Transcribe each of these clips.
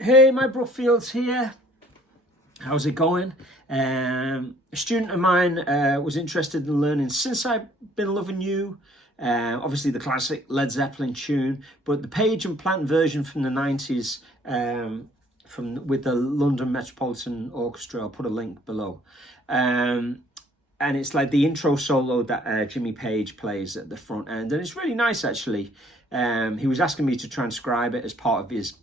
Hey, my Brookfields here. How's it going? A student of mine was interested in learning Since I've Been Loving You. Obviously the classic Led Zeppelin tune, but the Page and Plant version from the 90s with the London Metropolitan Orchestra. I'll put a link below. And it's like the intro solo that Jimmy Page plays at the front end, and it's really nice actually. He was asking me to transcribe it as part of his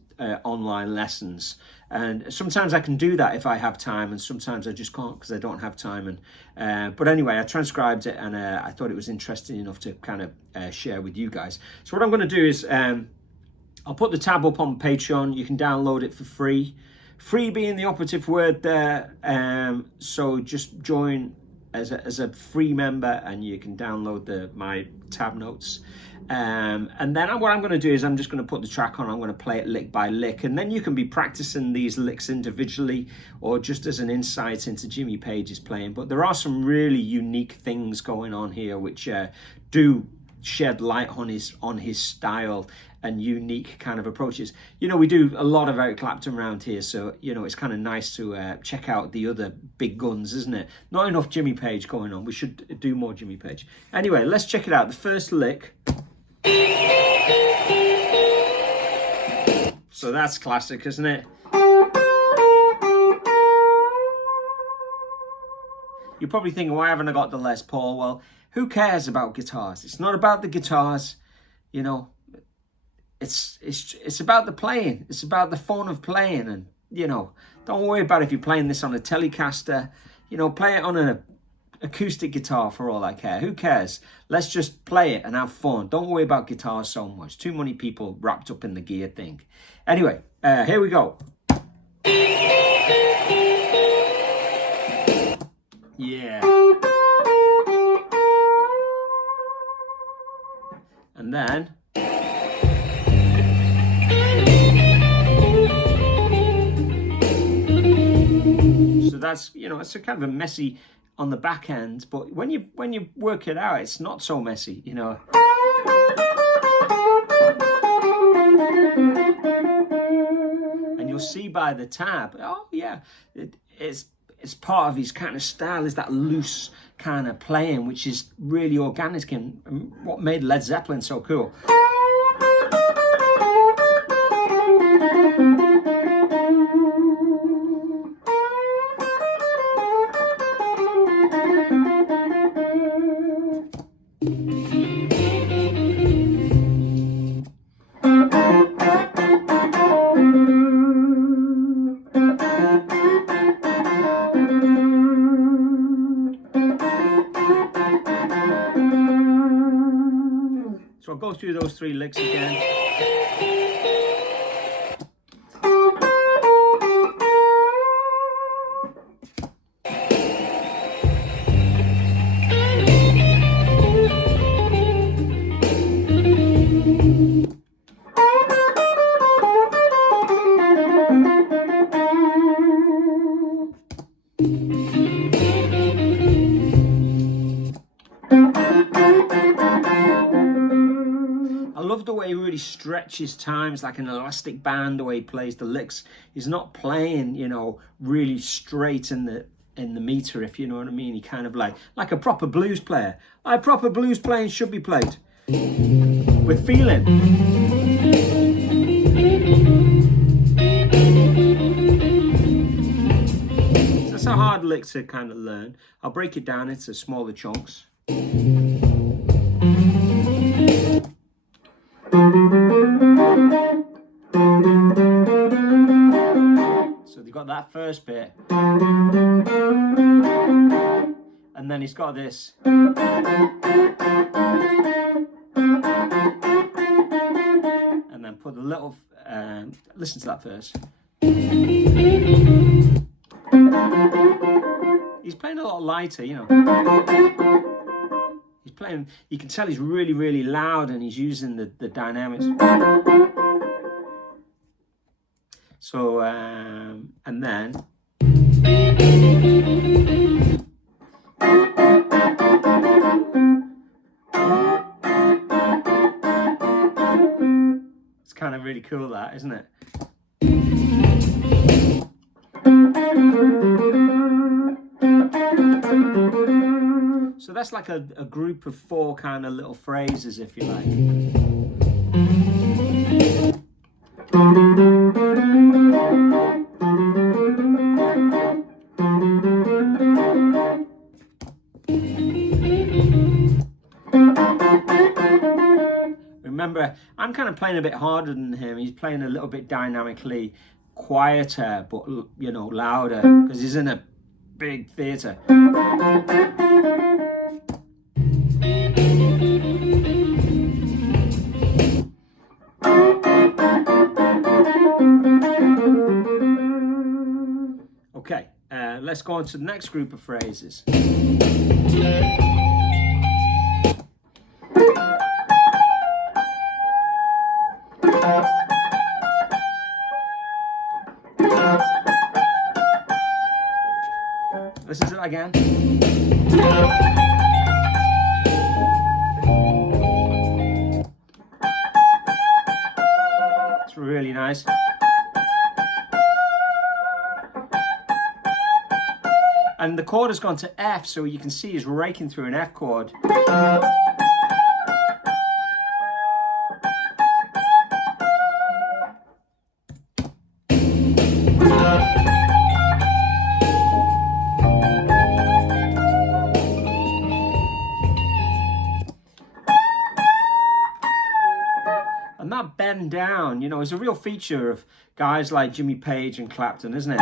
online lessons, and sometimes I can do that if I have time, and sometimes I just can't because I don't have time. And but anyway, I transcribed it, and I thought it was interesting enough to kind of share with you guys. So what I'm going to do is I'll put the tab up on Patreon. You can download it for free. Free being the operative word there. So just join as a free member, and you can download my tab notes. And then what I'm going to do is I'm just going to put the track on. I'm going to play it lick by lick, and then you can be practicing these licks individually or just as an insight into Jimmy Page's playing. But there are some really unique things going on here which do shed light on his style and unique kind of approaches. You know, we do a lot of Eric Clapton around here, so you know it's kind of nice to check out the other big guns, isn't it? Not enough Jimmy Page going on. We should do more Jimmy Page. Anyway, let's check it out. The first lick. So that's classic, isn't it? You're probably thinking, why haven't I got the Les Paul? Well, who cares about guitars? It's not about the guitars, you know. It's about the playing. It's about the fun of playing, and you know, don't worry about if you're playing this on a Telecaster. You know, play it on an acoustic guitar for all I care. Who cares? Let's just play it and have fun. Don't worry about guitars so much. Too many people wrapped up in the gear thing. Anyway, here we go. Yeah. And then so that's, you know, it's a kind of a messy on the back end, but when you work it out, it's not so messy, you know. And you'll see by the tab, oh yeah, it's part of his kind of style, is that loose kind of playing, which is really organic and what made Led Zeppelin so cool. So I'll go through those three licks again. I love the way he really stretches times like an elastic band, the way he plays the licks. He's not playing, you know, really straight in the meter, if you know what I mean. He kind of like a proper blues player. Like proper blues playing should be played with feeling. That's a hard lick to kind of learn. I'll break it down into smaller chunks. So they've got that first bit, and then he's got this, and then put a little listen to that first. He's playing a lot lighter, you know. He's playing, you can tell he's really, really loud, and he's using the dynamics. So, and then it's kind of really cool, that, isn't it? So that's like a group of 4 kind of little phrases, if you like. Remember, I'm kind of playing a bit harder than him. He's playing a little bit dynamically quieter, but, you know, louder, because he's in a big theatre. Okay, let's go on to the next group of phrases. Listen to that again. It's really nice. And the chord has gone to F, so you can see he's raking through an F chord. And that bend down, you know, is a real feature of guys like Jimmy Page and Clapton, isn't it?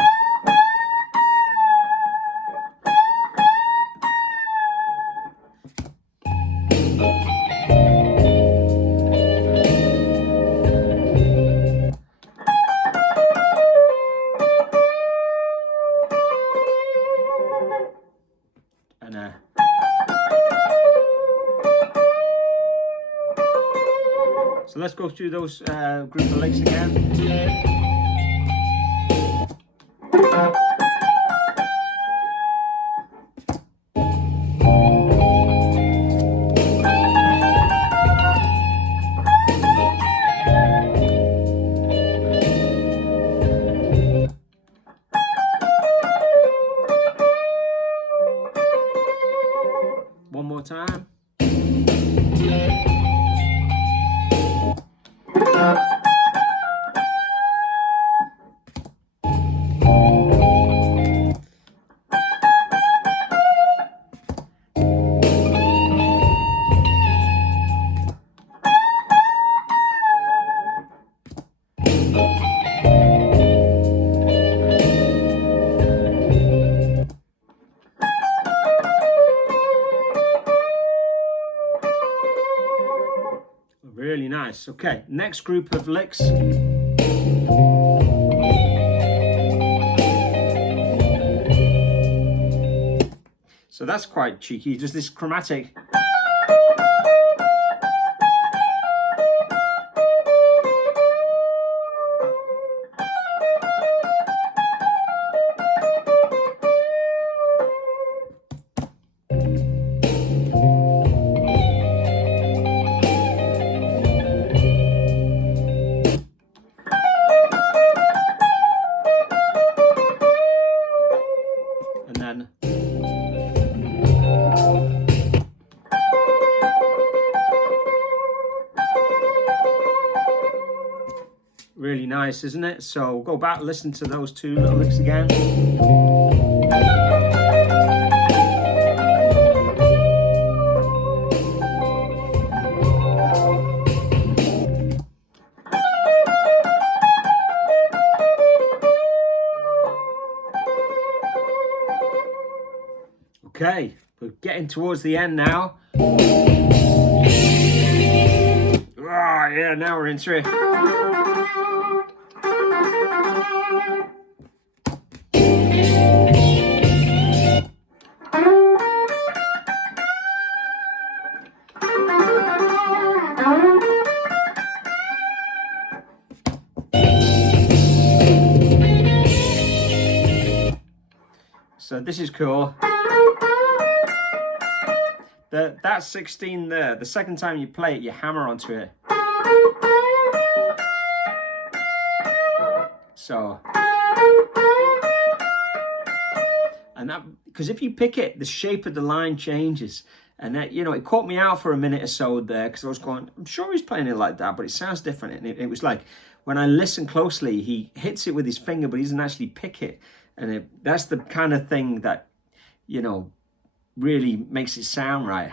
And so let's go through those group of licks again. One more time. Really nice. Okay, next group of licks. So that's quite cheeky, just this chromatic. And then really nice, isn't it? So go back, listen to those 2 little licks again. Okay, we're getting towards the end now. Oh, yeah, now we're into it. So this is cool. That 16 there, the second time you play it, you hammer onto it. So And that, because if you pick it, the shape of the line changes. And that, you know, it caught me out for a minute or so there, because I was going, I'm sure he's playing it like that, but it sounds different. And it was like, when I listen closely, he hits it with his finger, but he doesn't actually pick it. And that's the kind of thing that, you know, really makes it sound right.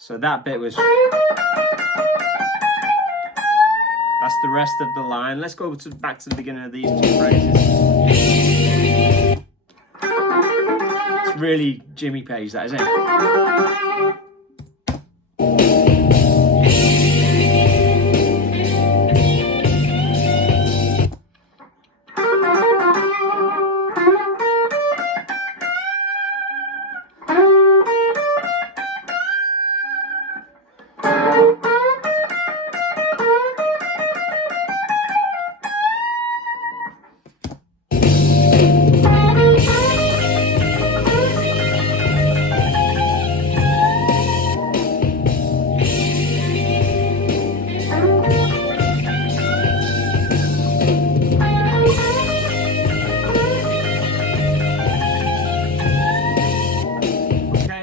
So that bit was, that's the rest of the line. Let's go back to the beginning of these two phrases. It's really Jimmy Page, that, isn't it?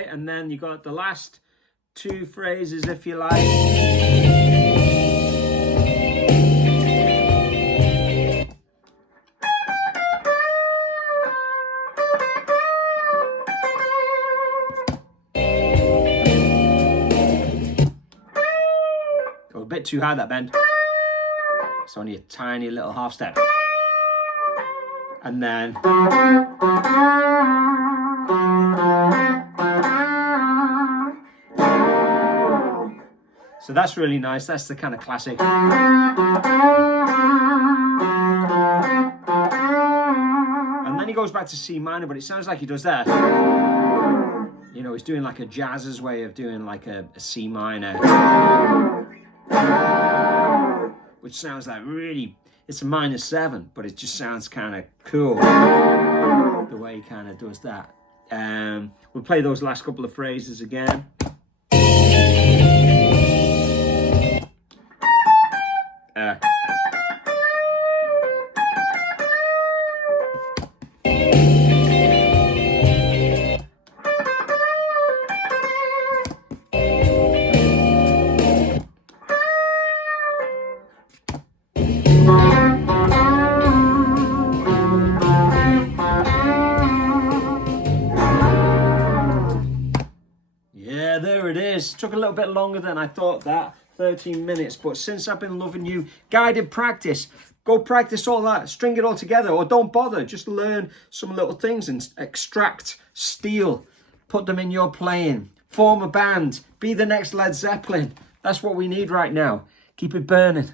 And then you got the last two phrases, if you like. Go a bit too high, that bend. It's only a tiny little half step. And then so that's really nice. That's the kind of classic. And then he goes back to C minor, but it sounds like he does that. You know, he's doing like a jazz's way of doing like a C minor, which sounds like really, it's a minor 7, but it just sounds kind of cool the way he kind of does that. We'll play those last couple of phrases again. Yeah, there it is. Took a little bit longer than I thought that, 13 minutes. But since I've been loving you, guided practice. Go practice all that, string it all together, or don't bother. Just learn some little things and extract, steal, put them in your playing. Form a band, be the next Led Zeppelin. That's what we need right now. Keep it burning.